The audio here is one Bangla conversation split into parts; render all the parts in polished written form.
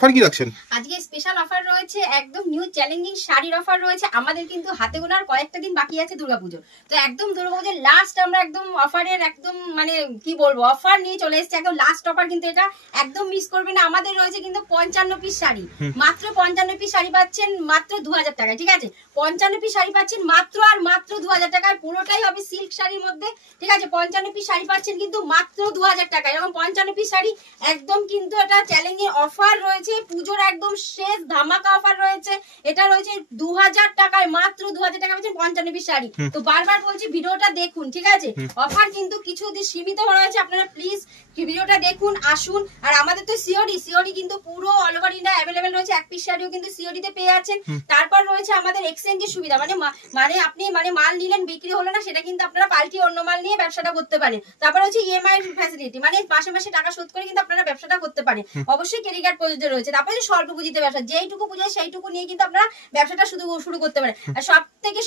অফার কি রাখছেন? আজকে স্পেশাল অফার রয়েছে, একদম নিউ চ্যালেঞ্জিং শাড়ির অফার রয়েছে। আমাদের কিন্তু হাতে গোনার কয়েকটা দিন বাকি আছে দুর্গাপুজোর। তো একদম দুর্গাপুজোর লাস্ট আমরা একদম অফারের একদম মানে কি বলবো অফার নিয়ে চলে এসেছি। একদম লাস্ট অফার, কিন্তু এটা একদম মিস করবেন না। আমাদের রয়েছে কিন্তু 55 পিস শাড়ি, মাত্র 55 পিস শাড়ি পাচ্ছেন মাত্র 2000 টাকায়। ঠিক আছে, 55 পিস শাড়ি পাচ্ছেন মাত্র আর মাত্র 2000 টাকায়। পুরোটাই হবে সিল্ক শাড়ির মধ্যে। ঠিক আছে, 55 পিস শাড়ি পাচ্ছেন কিন্তু মাত্র 2000 টাকায়। এরকম 55 পিস শাড়ি একদম কিন্তু এটা চ্যালেঞ্জিং অফার রয়েছে, পুজোর একদম শেষ ধামাকা অফার রয়েছে। এটা রয়েছে 2000 টাকায়, মাত্র 2000 টাকা পাচ্ছেন 55 পিস শাড়ি। তো বারবার বলছি ভিডিওটা দেখুন। ঠিক আছে, অফার কিন্তু কিছুদিন সীমিত রয়েছে, আপনারা প্লিজ ভিডিওটা দেখুন, আসুন। আর আমাদের তো সিওডি কিন্তু পুরো অল ওভার ইন্ডিয়া অ্যাভেলেবেল রয়েছে। এক পিস শাড়িও কিন্তু সিওডি তে পেয়ে যাচ্ছেন। তারপর রয়েছে আমাদের এক্সচেঞ্জের সুবিধা, মানে আপনি মাল নিলেন, বিক্রি হলো না, সেটা কিন্তু আপনারা পাল্টিয়ে অন্য মাল নিয়ে ব্যবসাটা করতে পারেন। তারপর হচ্ছে ইএমআই ফ্যাসিলিটি, মানে মাসে মাসে টাকা শোধ করে কিন্তু আপনারা ব্যবসাটা করতে পারেন। অবশ্যই ক্রেডিট কার্ড প্রযোজ্য রয়েছে। তারপরে স্বল্প পুঁজিতে ব্যবসা, যেইটুকু পুঁজি সেইটুকু নিয়ে কিন্তু আপনারা ব্যবসাটা শুরু করতে পারেন। আর সব থেকে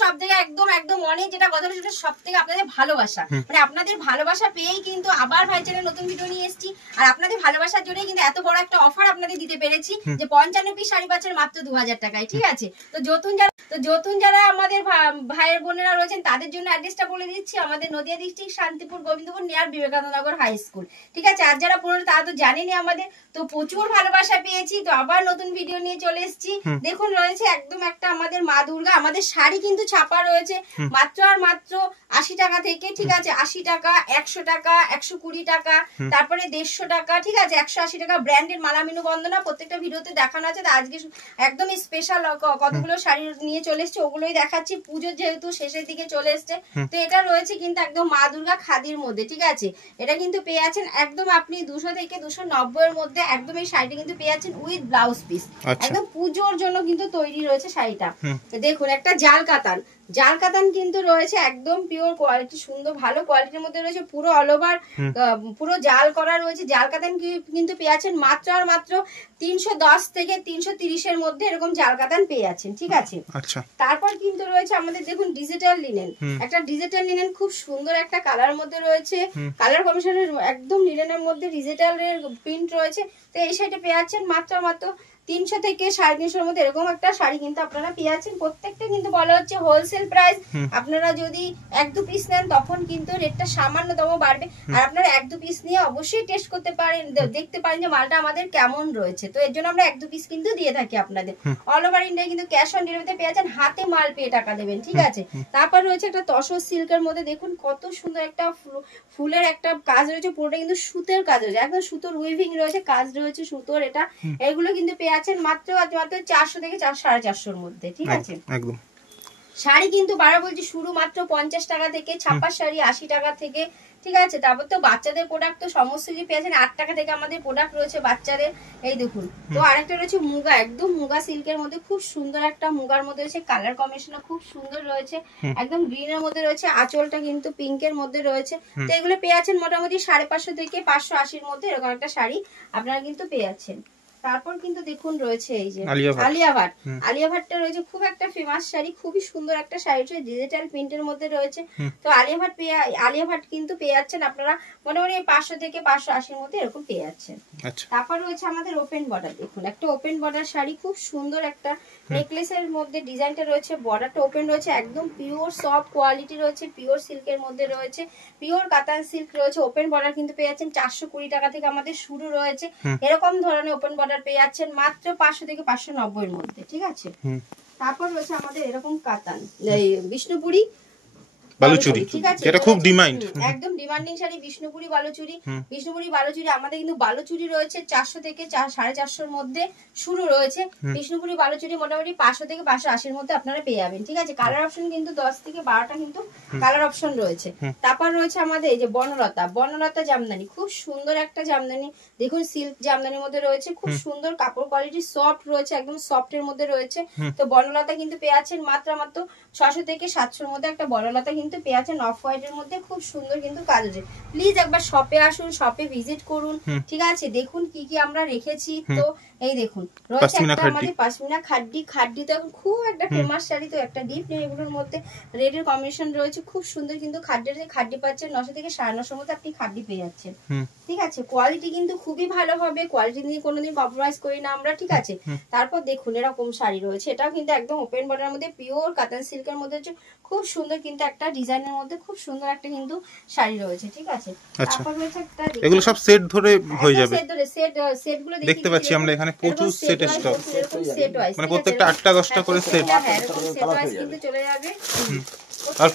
একদম অনেক যেটা কথা হলো সেটা সব থেকে আপনাদের ভালোবাসা, মানে আপনাদের ভালোবাসা পেয়েই কিন্তু আবার ভাই চ্যানেল নতুন ভিডিও নিয়ে এসেছি। আর আপনাদের ভালোবাসার জন্যই কিন্তু এত বড় একটা অফার আপনাদের দিতে পেরেছি, যে 55 পিস শাড়ি পাচ্ছেন মাত্র 2000 টাকায়। ঠিক আছে, তো যতুন যারা আমাদের ভাইয়ের বোনেরা রয়েছেন তাদের জন্য অ্যাড্রেসটা বলে দিচ্ছি। আমাদের Nadia district Shantipur Gobindapur near Vivekanandanagar high school. ঠিক আছে, আর যারা পুরো তারা তো জানেনই আমাদের, তো প্রচুর ভালোবাসা পেয়েছি, তো আবার নতুন ভিডিও নিয়ে চলে এসেছি। দেখুন রয়েছে একদম একটা আমাদের মা দুর্গা। আমাদের শাড়ি কিন্তু ছাপা রয়েছে মাত্র আর মাত্র 80 টাকা থেকে। ঠিক আছে, 80 টাকা, 100 টাকা, 120 টাকা, তারপরে 150 টাকা। ঠিক আছে, 180 টাকা ব্র্যান্ডের মালামিনু বন্দনা প্রত্যেকটা ভিডিওতে দেখানো আছে। তো আজকে একদম স্পেশাল কতগুলো শাড়ি নিয়ে চলে এসছে, ওগুলোই দেখাচ্ছি। পুজোর যেহেতু শেষের দিকে চলে এসছে, তো এটা রয়েছে কিন্তু একদম মা দুর্গা খাদির মধ্যে। ঠিক আছে, এটা কিন্তু পেয়ে যাচ্ছেন একদম আপনি 200 থেকে 290 এর মধ্যে। একদম এই শাড়িটা কিন্তু পেয়ে যাচ্ছেন উইথ ব্লাউজ পিস। একদম পুজোর জন্য কিন্তু তৈরি রয়েছে শাড়িটা। দেখুন একটা জাল কাতান কিন্তু রয়েছে, একদম পিওর কোয়ালিটি, সুন্দর ভালো কোয়ালিটির মধ্যে রয়েছে। পুরো অল ওভার পুরো জাল করা রয়েছে। জাল কাতান কিন্তু পেয়ে যাচ্ছেন মাত্র আর মাত্র 310 থেকে 330 এর মধ্যে। এরকম জাল কাতান পেয়ে যাচ্ছেন। ঠিক আছে, তারপর কিন্তু রয়েছে আমাদের দেখুন ডিজিটাল লিনেন। একটা ডিজিটাল লিনেন খুব সুন্দর একটা কালার মধ্যে রয়েছে, কালার কম্বিনেশনের একদম লিনেনের মধ্যে ডিজিটালের প্রিন্ট রয়েছে। তো এই শাড়িটা পেয়ে যাচ্ছেন মাত্র 300 থেকে 350 মধ্যে। এরকম একটা শাড়ি কিন্তু আপনারা পেয়ে যাচ্ছেন। প্রত্যেকটা কিন্তু বলা হচ্ছে হোলসেল প্রাইস। আপনারা যদি 1-2 পিস নেন তখন কিন্তু রেটটা সামান্যতম বাড়বে। আর আপনারা 1-2 পিস নিয়ে অবশ্যই টেস্ট করতে পারেন, দেখতে পারেন যে মালটা আমাদের কেমন রয়েছে। তো এর জন্য আমরা 1-2 পিস কিন্তু দিয়ে থাকি আপনাদের। অল ওভার ইন্ডিয়া কিন্তু ক্যাশ অন ডেলিভারিতে পেয়ে যাচ্ছেন, হাতে মাল পেয়ে টাকা দেবেন। ঠিক আছে, তারপর রয়েছে একটা তসর সিল্কের মধ্যে। দেখুন কত সুন্দর একটা ফুলের একটা কাজ রয়েছে, পুরোটা কিন্তু সুতোর কাজ রয়েছে, একদম সুতোর উইভিং রয়েছে, কাজ রয়েছে সুতোর। এটা এগুলো কিন্তু পেয়ে যাচ্ছেন মাত্র 400 থেকে 450-এর মধ্যে। ঠিক আছে, একদম শাড়ি কিন্তু বলছি শুরু মাত্র 50 টাকা থেকে, ছাপা শাড়ি 80 টাকা থেকে। ঠিক আছে, তারপর তো বাচ্চাদের প্রোডাক্ট তো সমস্ত কিছু পেয়েছেন 8 টাকা থেকে আমাদের প্রোডাক্ট রয়েছে বাচ্চাদের। এই দেখুন, তো আরেকটা রয়েছে মুগা, একদম মুগা সিল্কের মধ্যে খুব সুন্দর একটা মুগার মধ্যে রয়েছে, কালার কম্বিনেশন খুব সুন্দর রয়েছে, একদম গ্রিনের মধ্যে রয়েছে, আঁচলটা কিন্তু পিঙ্কের মধ্যে রয়েছে। তো এগুলো পেয়ে যাচ্ছেন মোটামুটি 550 থেকে 580-এর মধ্যে। এরকম একটা শাড়ি আপনারা কিন্তু পেয়ে যাচ্ছেন। তারপর কিন্তু দেখুন রয়েছে এই যে আলিয়া ভাটটা রয়েছে, খুব একটা ফেমাস শাড়ি, খুবই সুন্দর একটা শাড়ি রয়েছে, ডিজিটাল প্রিন্টের মধ্যে রয়েছে। তো আলিয়া ভাট কিন্তু পেয়ে যাচ্ছেন আপনারা মোটামুটি 500 থেকে 580-এর মধ্যে এরকম পেয়ে যাচ্ছেন। তারপর রয়েছে আমাদের ওপেন বর্ডার। দেখুন একটা ওপেন বর্ডার শাড়ি, খুব সুন্দর একটা নেকলেসের মধ্যে ডিজাইনটা রয়েছে, বর্ডারটা ওপেন রয়েছে, একদম পিওর সফট কোয়ালিটি রয়েছে, পিওর সিল্কের মধ্যে রয়েছে, পিওর কাতান সিল্ক রয়েছে। ওপেন বর্ডার কিন্তু পেয়ে যাচ্ছেন 420 টাকা থেকে আমাদের শুরু রয়েছে। এরকম ধরনের ওপেন বর্ডার পেয়ে যাচ্ছেন মাত্র 500 থেকে 590-এর মধ্যে। ঠিক আছে, তারপর রয়েছে আমাদের এরকম কাতান বিষ্ণুপুরি বালুচুরি। ঠিক আছে, যেটা খুব ডিমান্ড, একদম ডিমান্ডিং শাড়ি বিষ্ণুপুরি বালুচুরি। আমাদের কিন্তু বালুচুরি রয়েছে 400 থেকে 450-এর মধ্যে শুরু রয়েছে। বিষ্ণুপুরি বালুচুরি মোটামুটি 500 থেকে 580-এর মধ্যে আপনারা পেয়ে যাবেন। ঠিক আছে, কালার অপশন কিন্তু 10 থেকে 12টা কিন্তু কালার অপশন রয়েছে। তারপর রয়েছে আমাদের এই যে বনলতা জামদানি, খুব সুন্দর একটা জামদানি। দেখুন সিল্ক জামদানির মধ্যে রয়েছে, খুব সুন্দর কাপড় কোয়ালিটি, সফট রয়েছে, একদম সফট এর মধ্যে রয়েছে। তো বনলতা কিন্তু পেয়ে যাচ্ছেন মাত্র 600 থেকে 700-এর মধ্যে একটা বনলতা কিন্তু পেয়ে যাচ্ছেন অফ হোয়াইট এর মধ্যে। খুব সুন্দর কিন্তু কাজ হচ্ছে। প্লিজ একবার শপে আসুন, শপে ভিজিট করুন। ঠিক আছে, দেখুন কি কি আমরা রেখেছি। তো এই দেখুন রয়েছে একটা আমাদের পশমিনা খাড্ডি। খাড্ডি তো এখন খুব একটা ফেমাস শাড়ি, তো একটা ডিপ নিউ এগুলোর মধ্যে রেডের কম্বিনেশন রয়েছে, খুব সুন্দর। কিন্তু খাড্ডি পাচ্ছেন 900 থেকে 950 মধ্যে আপনি খাড্ডি পেয়ে যাচ্ছেন, ঠিক আছে। কোয়ালিটি কিন্তু খুবই ভালো হবে, কোয়ালিটি নিয়ে কোনোদিন কম্প্রোমাইজ করি না আমরা, ঠিক আছে। তারপর দেখুন এরকম শাড়ি রয়েছে, এটাও কিন্তু একদম ওপেন বর্ডারের মধ্যে পিওর কাতান সিল্কের মধ্যে খুব সুন্দর, কিন্তু একটা ডিজাইনের মধ্যে খুব সুন্দর একটা কিন্তু শাড়ি রয়েছে, ঠিক আছে। তারপর রয়েছে একটা, এগুলো সব সেট ধরে হয়ে যাবে, সেট ধরে সেট গুলো দেখতে পাচ্ছি আমরা এখানে প্রচুর সেট স্টক, মানে প্রত্যেকটা 8টা 10টা করে সেট, হ্যাঁ এরকম সেট ওয়াইজ কিন্তু চলে যাবে। আর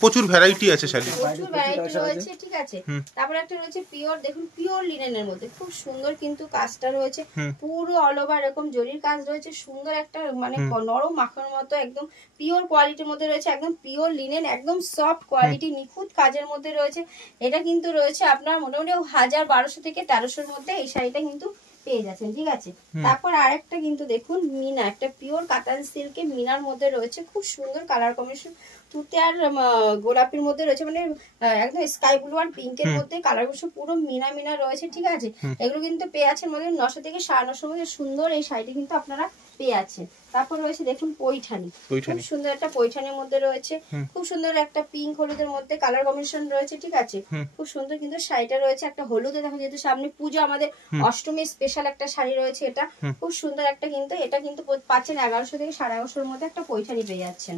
প্রচুর ভ্যারাইটি আছে শাড়ি, প্রচুর ভ্যারাইটি রয়েছে, ঠিক আছে। তারপর একটা রয়েছে পিওর, দেখুন পিওর লিনেনের মধ্যে খুব সুন্দর কিন্তু কাজটা রয়েছে, পুরো অল ওভার এরকম জরির কাজ রয়েছে, সুন্দর একটা মানে নরম মাখনের মতো একদম পিওর কোয়ালিটির মধ্যে রয়েছে, একদম পিওর লিনেন, একদম সফট কোয়ালিটি, নিখুঁত কাজের মধ্যে রয়েছে। এটা কিন্তু রয়েছে আপনার মোটামুটি 1000-1200 থেকে 1300-র মধ্যে এই শাড়িটা কিন্তু পেয়ে যাচ্ছেন, ঠিক আছে। তারপর আরেকটা কিন্তু দেখুন মিনা, একটা পিওর কাতান সিল্কে মিনার মধ্যে রয়েছে, খুব সুন্দর কালার কম্বিনেশন, তুতে আর গোলাপির মধ্যে রয়েছে, মানে একদম স্কাই ব্লু আর পিঙ্কের মধ্যে কালার কম্বিনেশন পুরো মিনা মিনা রয়েছে, ঠিক আছে। এগুলো কিন্তু পেয়ে আছেন মানে 900 থেকে 950 মধ্যে সুন্দর এই শাড়িটি কিন্তু আপনারা পেয়ে আছেন। তারপর রয়েছে দেখুন পৈঠানি, খুব সুন্দর একটা পৈঠানির মধ্যে রয়েছে, খুব সুন্দর একটা পিঙ্ক হলুদের মধ্যে কালার কম্বিনেশন রয়েছে, ঠিক আছে। খুব সুন্দর কিন্তু শাড়িটা রয়েছে, একটা হলুদে দেখো, যেহেতু সামনে পুজো আমাদের, অষ্টমী স্পেশাল একটা শাড়ি রয়েছে, এটা খুব সুন্দর একটা কিন্তু, এটা কিন্তু পাচ্ছেন 1100 থেকে 1150-র মধ্যে একটা পৈঠানি পেয়ে যাচ্ছেন।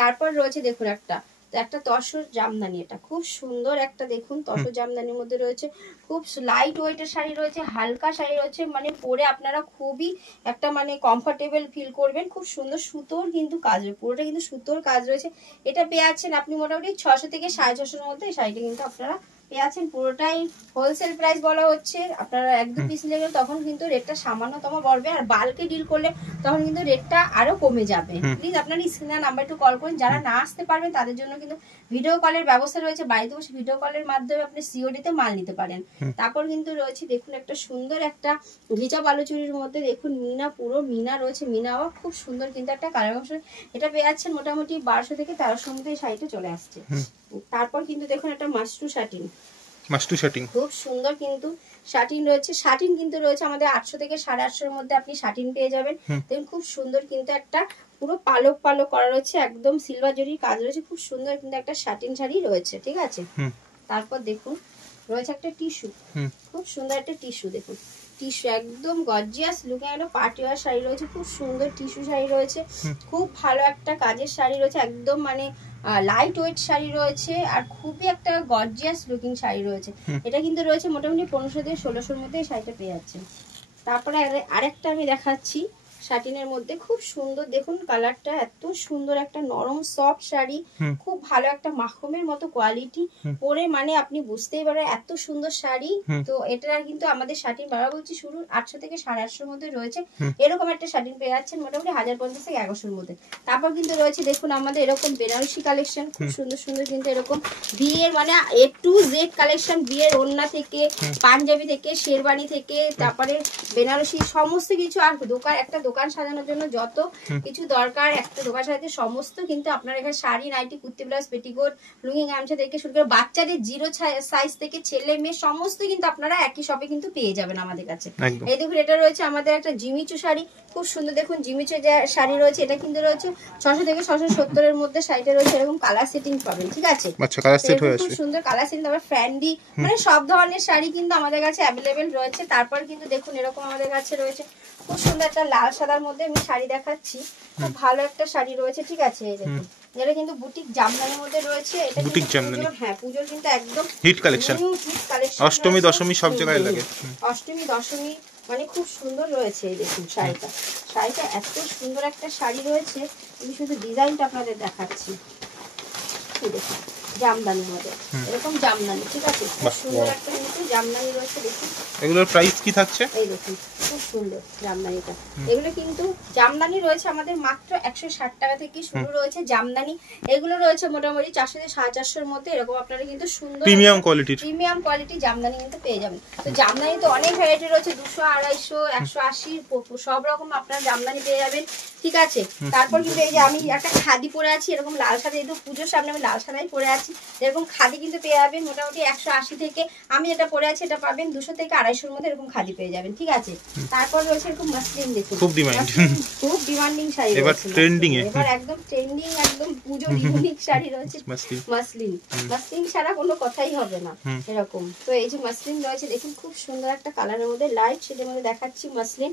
তারপর রয়েছে দেখুন একটা তসর জামদানি, এটা খুব সুন্দর একটা দেখুন তসর জামদানির মধ্যে রয়েছে, খুব লাইট ওয়েটের শাড়ি রয়েছে, হালকা শাড়ি রয়েছে, মানে পরে আপনারা খুবই একটা মানে কমফোর্টেবল ফিল করবেন, খুব সুন্দর সুতোর কিন্তু কাজ, পুরোটা কিন্তু সুতোর কাজ রয়েছে। এটা পেয়ে যাচ্ছেন আপনি মোটামুটি 600 থেকে 650-র মধ্যে এই শাড়িটা কিন্তু আপনারা পেয়ে আছেন। পুরোটাই হোলসেল প্রাইস বলা হচ্ছে, আপনারা 1-2 পিস নেবেন তখন কিন্তু রেটটা সামান্যতম বাড়বে, আর বাল্কে ডিল করলে তখন কিন্তু রেটটা আরো কমে যাবে। প্লিজ আপনারা স্ক্রিনে নাম্বার একটু কল করুন, যারা না আসতে পারবেন তাদের জন্য কিন্তু ভিডিও কলের ব্যবস্থা রয়েছে, বাড়িতে বসে ভিডিও কলের মাধ্যমে আপনি সিওডি তে মাল নিতে পারেন। তারপর কিন্তু রয়েছে দেখুন একটা সুন্দর একটা ঘিচা বালুচুরির মধ্যে দেখুন মিনা, পুরো মিনা রয়েছে, মিনাও খুব সুন্দর কিন্তু একটা কালার অপশন, এটা পেয়ে যাচ্ছেন মোটামুটি 1200 থেকে 1300-র মধ্যে এই শাড়িটা চলে আসছে। তারপর কিন্তু দেখুন একটা মাস্টু শাটিন, খুব সুন্দর কিন্তু শাটিন রয়েছে, শাটিন কিন্তু রয়েছে আমাদের 800 থেকে 850-র মধ্যে আপনি শাটিন পেয়ে যাবেন। দেখুন খুব সুন্দর কিন্তু একটা পুরো পালক পালক করা রয়েছে, একদম সিলভার জরির কাজ রয়েছে, খুব সুন্দর কিন্তু একটা শাটিন শাড়ি রয়েছে, ঠিক আছে। তারপর দেখুন রয়েছে একটা টিস্যু, খুব সুন্দর একটা টিস্যু, দেখুন টিস্যু একদম গর্জিয়াস লুকিং একটা পার্টি ওয়্যার শাড়ি রয়েছে, খুব সুন্দর টিস্যু শাড়ি রয়েছে, খুব ভালো একটা কাজের শাড়ি রয়েছে, একদম মানে লাইট ওয়েট শাড়ি রয়েছে, আর খুবই একটা গর্জিয়াস লুকিং শাড়ি রয়েছে। এটা কিন্তু রয়েছে মোটামুটি 1500 থেকে 1600-র মধ্যে এই শাড়িটা পেয়ে যাচ্ছেন। তারপরে আরেকটা আমি দেখাচ্ছি শাটিনের মধ্যে, খুব সুন্দর দেখুন কালারটা, এত সুন্দর একটা নরম সফট শাড়ি, খুব ভালো একটা মাখমের মতো কোয়ালিটি, পরে মানে আপনি বুঝতেই পারেন এত সুন্দর শাড়ি। তো এটা কিন্তু আমাদের শাটিন বাড়া বলছি শুরু 800 থেকে 850-র মধ্যে রয়েছে, এরকম একটা শাটিন পেয়ে যাচ্ছেন মোটামুটি 1050 থেকে 1100-র মধ্যে। তারপর কিন্তু রয়েছে দেখুন আমাদের এরকম বেনারসি কালেকশন, খুব সুন্দর সুন্দর কিন্তু এরকম বিয়ের মানে A to Z কালেকশন, বিয়ের ওড়না থেকে পাঞ্জাবি থেকে শেরবানি থেকে তারপরে বেনারসি সমস্ত কিছু, আর একটা দোকান সাজানোর জন্য যত কিছু দরকার একটা দোকান সাজাতে সমস্ত কিন্তু আপনার এখানে sari, nightie, kurti, blouse, petticoat, lungi, গামছা থেকে শুরু করে বাচ্চাদের 0 সাইজ থেকে ছেলে মেয়ে সমস্ত কিন্তু আপনারা একই শপে কিন্তু পেয়ে যাবেন আমাদের কাছে। এই দেখুন এটা রয়েছে আমাদের একটা জিমিচু শাড়ি, খুব সুন্দর দেখুন জিমিচু যে শাড়ি রয়েছে, এটা কিন্তু রয়েছে 600 থেকে 670-এর মধ্যে শাড়িটা রয়েছে, এরকম কালার সেটিং পাবেন, ঠিক আছে। আচ্ছা কালার সেট হয়ে খুব সুন্দর কালার সেটিং, তারপর ফ্যান্ডি, মানে সব ধরনের শাড়ি কিন্তু আমাদের কাছে অ্যাভেলেবেল রয়েছে। তারপর কিন্তু দেখুন এরকম আমাদের কাছে রয়েছে খুব সুন্দর একটা লাল সাদার মধ্যে আমি শাড়ি দেখাচ্ছি, খুব ভালো একটা শাড়ি রয়েছে, ঠিক আছে। এই দেখুন যেটা কিন্তু বুটিক জামদানির মধ্যে রয়েছে, এটা বুটিক জামদানি, হ্যাঁ পুজোর কিন্তু একদম হিট কালেকশন, অষ্টমী দশমী সব জায়গায় লাগে, অষ্টমী দশমী মানে খুব সুন্দর রয়েছে। এই দেখুন শাড়িটা এত সুন্দর একটা শাড়ি রয়েছে, আমি শুধু ডিজাইনটা আপনাদের দেখাচ্ছি, এই দেখুন জামদানির মধ্যে এরকম জামদানি, ঠিক আছে, খুব সুন্দর একটা কিন্তু জামদানি রয়েছে। দেখুন এগুলোর প্রাইস কি থাকছে, এই দেখুন খুব সুন্দর জামদানিটা, এগুলো কিন্তু জামদানি রয়েছে আমাদের মাত্র 160 টাকা থেকে শুরু রয়েছে জামদানি, এগুলো রয়েছে মোটামুটি 400 থেকে 450-র মধ্যে, এরকম আপনারা কিন্তু সুন্দর প্রিমিয়াম কোয়ালিটি জামদানি কিন্তু পেয়ে যাবেন। তো জামদানি তো অনেক ভ্যারাইটি রয়েছে, 200, 250, 180 সব রকম আপনারা জামদানি পেয়ে যাবেন, ঠিক আছে। তারপর কিন্তু এই যে আমি একটা খাদি পরে আছি এরকম লাল সাদা, একটু পুজোর সামনে আমি লাল সাদাই পরে আছি, এরকম খাদি কিন্তু পেয়ে যাবেন মোটামুটি 180 থেকে, আমি এটা পরে আছি এটা পাবেন 200 থেকে 250-এর মধ্যে এরকম খাদি পেয়ে যাবেন, ঠিক আছে। তারপর রয়েছে এরকম মাসলিন, দেখুন খুব ডিমান্ড, খুব ডিমান্ডিং শাড়ি এবার ট্রেন্ডিং এ, এবার একদম ট্রেন্ডিং, একদম পুজো ইউনিক শাড়ি রয়েছে মাসলিন। মাসলিন ছাড়া কোনো কথাই হবে না এরকম। তো এই যে মাসলিন রয়েছে দেখুন, খুব সুন্দর একটা কালারের মধ্যে, লাইট শেডের মধ্যে দেখাচ্ছি মাসলিন।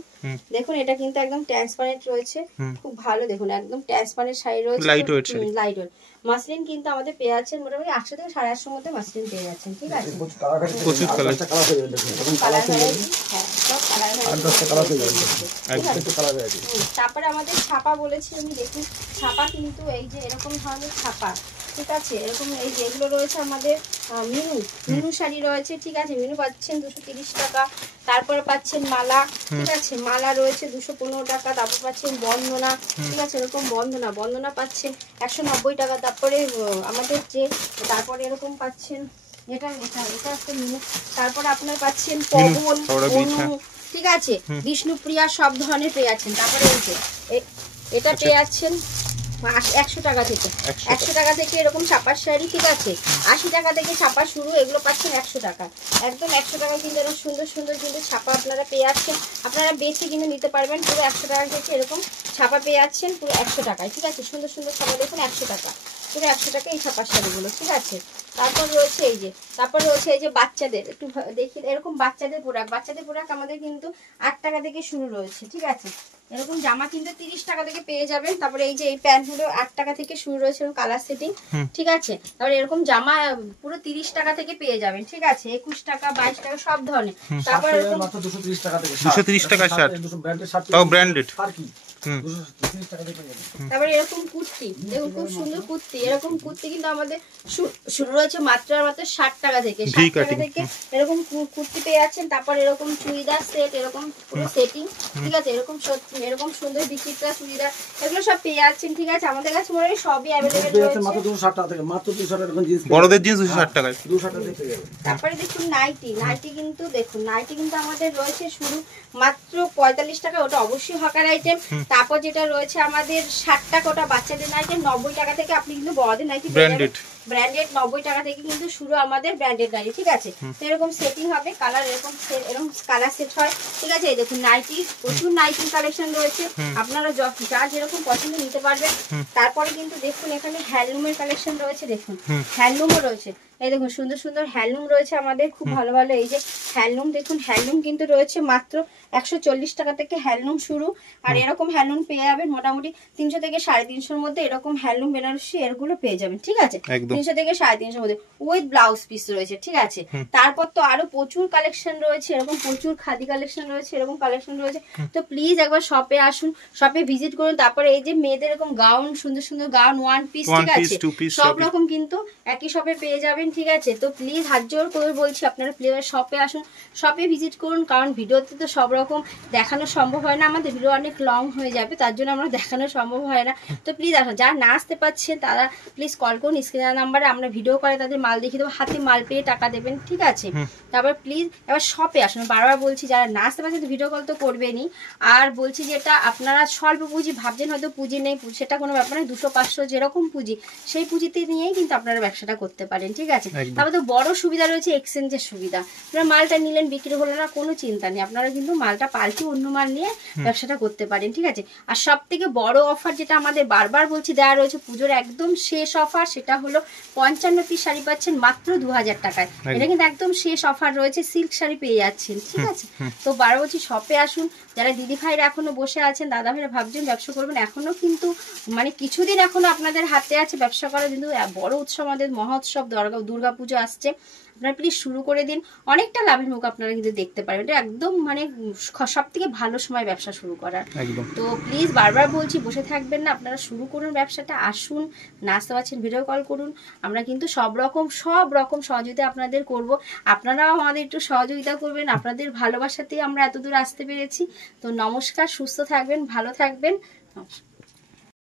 দেখুন এটা কিন্তু একদম ট্রান্সপারেন্ট রয়েছে, খুব ভালো, দেখুন একদম ট্রান্সপারেন্ট শাড়ি রয়েছে, লাইট ওয়েট মাসলিন কিন্তু আমাদের পেয়ে যাচ্ছেন মোটামুটি 800 থেকে 850-এর মধ্যে মাসলিন পেয়ে যাচ্ছেন, ঠিক আছে। প্রচুর কালার, তারপরে আমাদের ছাপা বলেছি আমি, দেখুন ছাপা কিন্তু এই যে এরকম ধরনের ছাপা, ঠিক আছে, এরকম এই যে এগুলো রয়েছে আমাদের মিনু শাড়ি রয়েছে, ঠিক আছে, মিনু পাচ্ছেন 230 টাকা। তারপরে পাচ্ছেন মালা, ঠিক আছে, মালা রয়েছে 215 টাকা। তারপর পাচ্ছেন বন্দনা, ঠিক আছে, এরকম বন্দনা পাচ্ছেন 190 টাকা। তারপরে আমাদের যে তারপরে এরকম পাচ্ছেন এটা একটা মিনু। তারপরে আপনার পাচ্ছেন পবন, ঠিক আছে, বিষ্ণুপ্রিয়া, সব ধরনের পেয়ে যাচ্ছেন। তারপরে এই যে এটা পেয়ে যাচ্ছেন 100 টাকা থেকে, 100 টাকা থেকে এরকম ছাপার শাড়ি, ঠিক আছে, 80 টাকা থেকে ছাপা শুরু, এগুলো পাচ্ছেন 100 টাকা, একদম 100 টাকা কিন্তু এরকম সুন্দর সুন্দর কিন্তু ছাপা আপনারা পেয়ে যাচ্ছেন। আপনারা বেছে কিন্তু নিতে পারবেন, পুরো 100 টাকা থেকে এরকম ছাপা পেয়ে যাচ্ছেন পুরো 100 টাকায়, ঠিক আছে, সুন্দর সুন্দর ছাপা দেখুন 100 টাকা, পুরো 100 টাকা এই ছাপার শাড়িগুলো, ঠিক আছে। তারপর রয়েছে এই যে বাচ্চাদের, একটু দেখি এরকম বাচ্চাদের প্রোডাক্ট আমাদের কিন্তু 8 টাকা থেকে শুরু রয়েছে, ঠিক আছে, এরকম জামা কিন্তু 30 টাকা থেকে পেয়ে যাবেন। তারপরে এই যে এই প্যান্টগুলো 8 টাকা থেকে শুরু রয়েছে কালার সেটিং, ঠিক আছে। তারপরে এরকম জামা পুরো 30 টাকা থেকে পেয়ে যাবেন, ঠিক আছে, 21 টাকা 22 টাকা সব ধরনের। তারপর এরকম মাত্র 230 টাকা থেকে 230 টাকা শার্ট, তাও ব্র্যান্ডেড। তারপরে এরকম কুর্তি, দেখুন খুব সুন্দর কুর্তি, এরকম কুর্তি কিন্তু আমাদের শুরু রয়েছে মাত্র 60 টাকা থেকে, 60 টাকা থেকে এরকম কুর্তি পেয়ে যাচ্ছেন। তারপর এরকম চুড়িদার সেট, এরকম পুরো সেটিং, ঠিক আছে, এরকম সুন্দর বিচিত্রা চুড়িদার, এগুলো সব পেয়ে যাচ্ছেন, ঠিক আছে। আমাদের কাছে মনে হয় সবই অ্যাভেলেবেল রয়েছে, মাত্র 260 টাকা থেকে, মাত্র 260 টাকা এরকম জিন্স, বড়দের জিন্স 260 টাকায়, 260 টাকা থেকে। তারপরে দেখুন নাইটি কিন্তু দেখুন নাইটি কিন্তু আমাদের রয়েছে শুরু মাত্র 45 টাকা, ওটা অবশ্যই হকার আইটেম। তারপর যেটা রয়েছে আমাদের 60 টাকা, ওটা বাচ্চাদের নাইটি। 90 টাকা থেকে আপনি কিন্তু বড়দের নাইটি ব্র্যান্ডেড 90 টাকা থেকে কিন্তু শুরু আমাদের ব্র্যান্ডেড নাইটি, ঠিক আছে। তো এরকম সেটিং হবে, কালার এরকম কালার সেট হয়, ঠিক আছে। এই দেখুন নাইটি, প্রচুর নাইটি কালেকশন রয়েছে, আপনারা যা যেরকম পছন্দ নিতে পারবেন। তারপরে কিন্তু দেখুন এখানে হ্যান্ডলুমের কালেকশন রয়েছে, দেখুন হ্যান্ডলুমও রয়েছে, এই দেখুন সুন্দর সুন্দর হ্যান্ডলুম রয়েছে আমাদের, খুব ভালো ভালো এই যে হ্যান্ডলুম, দেখুন হ্যান্ডলুম কিন্তু রয়েছে মাত্র 140 টাকা থেকে হ্যান্ডলুম শুরু। আর এরকম হ্যান্ডলুম পেয়ে যাবেন মোটামুটি 300 থেকে 350-এর মধ্যে, এরকম হ্যান্ডলুম বেনারসি এরগুলো পেয়ে যাবেন, ঠিক আছে, 300 থেকে 350-এর মধ্যে উইথ ব্লাউজ পিস রয়েছে, ঠিক আছে। তারপর তো আরো প্রচুর কালেকশন রয়েছে, এরকম প্রচুর খাদি কালেকশন রয়েছে, এরকম কালেকশন রয়েছে। তো প্লিজ একবার শপে আসুন, শপে ভিজিট করুন। তারপরে এই যে মেয়েদের এরকম গাউন, সুন্দর সুন্দর গাউন, ওয়ান পিস, ঠিক আছে, সব রকম কিন্তু একই শপে পেয়ে যাবেন, ঠিক আছে। তো প্লিজ হাত জোর করে বলছি আপনারা প্লিজ শপে আসুন, শপে ভিজিট করুন, কারণ ভিডিওতে তো সব রকম দেখানো সম্ভব হয় না, আমাদের ভিডিও অনেক লং হয়ে যাবে, তার জন্য আমরা দেখানো সম্ভব হয় না। তো প্লিজ আসুন, যারা না আসতে পারছেন তারা প্লিজ কল করুন স্ক্রিনের নাম্বারে, আমরা ভিডিও করে তাদের মাল দেখিয়ে দেবো, হাতে মাল পেয়ে টাকা দেবেন, ঠিক আছে। তারপর প্লিজ এবার শপে আসুন, বারবার বলছি যারা না আসতে পারছেন ভিডিও কল তো করবেনই। আর বলছি যেটা আপনারা স্বল্প পুঁজি ভাবছেন, হয়তো পুঁজি নেই, সেটা কোনো ব্যাপার নয়, 200-500 যেরকম পুঁজি সেই পুঁজিতে নিয়েই কিন্তু আপনারা ব্যবসাটা করতে পারেন, ঠিক আছে। তারপর তো বড় সুবিধা রয়েছে এক্সচেঞ্জের সুবিধা, আপনারা মালটা নিলেন বিক্রি হলো না, কোনো চিন্তা নেই, আপনারা কিন্তু মালটা পাল্টে অন্য মাল নিয়ে ব্যবসাটা করতে পারেন, ঠিক আছে। আর সব থেকে বড় অফার যেটা আমাদের বারবার বলছি দেওয়া রয়েছে পুজোর একদম শেষ অফার, সেটা হলো 55 পিস শাড়ি পাচ্ছেন মাত্র 2000 টাকায়, এটা কিন্তু একদম শেষ অফার রয়েছে, সিল্ক শাড়ি পেয়ে যাচ্ছেন, ঠিক আছে। তো বারবার বলছি শপে আসুন, যারা দিদি ভাইরা এখনো বসে আছেন, দাদা ভাইরা ভাবছেন ব্যবসা করবেন, এখনো কিন্তু মানে কিছুদিন এখনো আপনাদের হাতে আছে ব্যবসা করার, কিন্তু বড় উৎসব আমাদের মহোৎসব দুর্গা পুজো আসছে, আপনারা প্লিজ শুরু করে দিন, অনেকটা লাভের মুখ আপনারা কিন্তু দেখতে পারবেন, এটা একদম মানে সব থেকে ভালো সময় ব্যবসা শুরু করার। তো প্লিজ বারবার বলছি বসে থাকবেন না, আপনারা শুরু করুন ব্যবসাটা, আসুন, না আসতে পারছেন ভিডিও কল করুন, আমরা কিন্তু সব রকম সহযোগিতা আপনাদের করব, আপনারাও আমাদের একটু সহযোগিতা করবেন, আপনাদের ভালোবাসাতেই আমরা এত দূর আসতে পেরেছি। তো নমস্কার, সুস্থ থাকবেন, ভালো থাকবেন, নমস্কার।